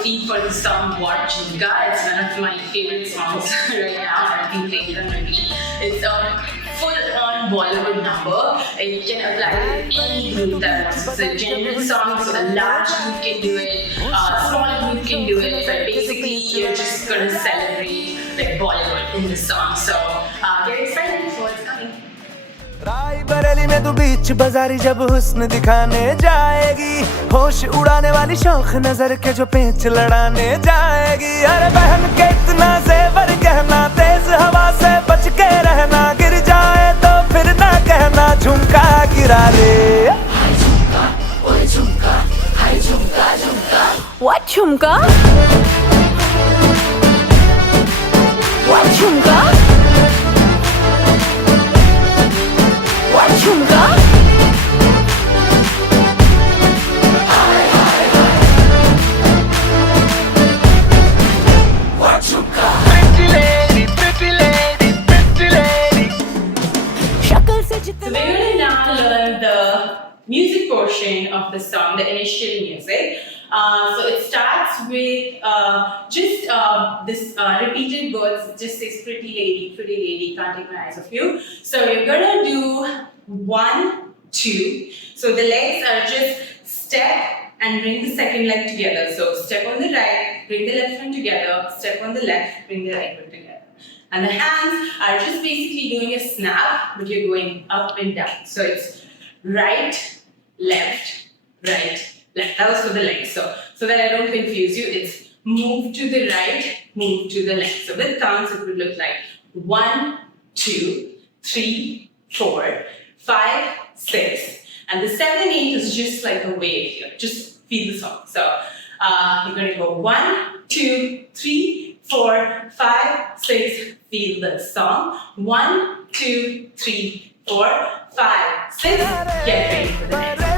choreography for the song What Jhumka. It's one of my favorite songs right now. I've been playing it on repeat. It's a full-on Bollywood number. It can apply to any group that wants. It's a general song, so a large group can do it, a small group can do it, but basically you're just gonna celebrate like Bollywood in the song. So get excited for what's coming. Rae Bareli में तू बीच बाजारी जब हुस्न दिखाने जाएगी, होश उड़ाने वाली शौक नजर के जो पेंच लड़ाने जाएगी। अरे बहन के इतना जेवर गहना, तेज हवा से बच के रहना, गिर जाए तो फिर ना कहना झुमका गिरा ले। हाय झुमका, ओए झुमका, हाय झुमका झुमका। What Jhumka? What Jhumka? What Jhumka? What झुमका? Pretty lady, pretty lady, pretty lady। शक्ल से So जितना we're going to now learn the music portion of the song, the initial music. So it starts with just this repeated words. It just says pretty lady, can't take my eyes off you. So you're gonna do 1, 2. So the legs are just step and bring the second leg together. So step on the right, bring the left one together, step on the left, bring the right one together. And the hands are just basically doing a snap, but you're going up and down. So it's right, left, right, left. That was for the legs. So that I don't confuse you, it's move to the right, move to the left. So with counts, it would look like 1, 2, 3, 4, 5, 6. And the 7, 8 is just like a wave here. Just feel the song. So you're going to go 1, 2, 3, 4, 5, 6. Feel the song. 1, 2, 3, 4, 5, 6. Get ready for the next.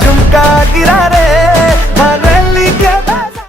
झुमका गिरा रे।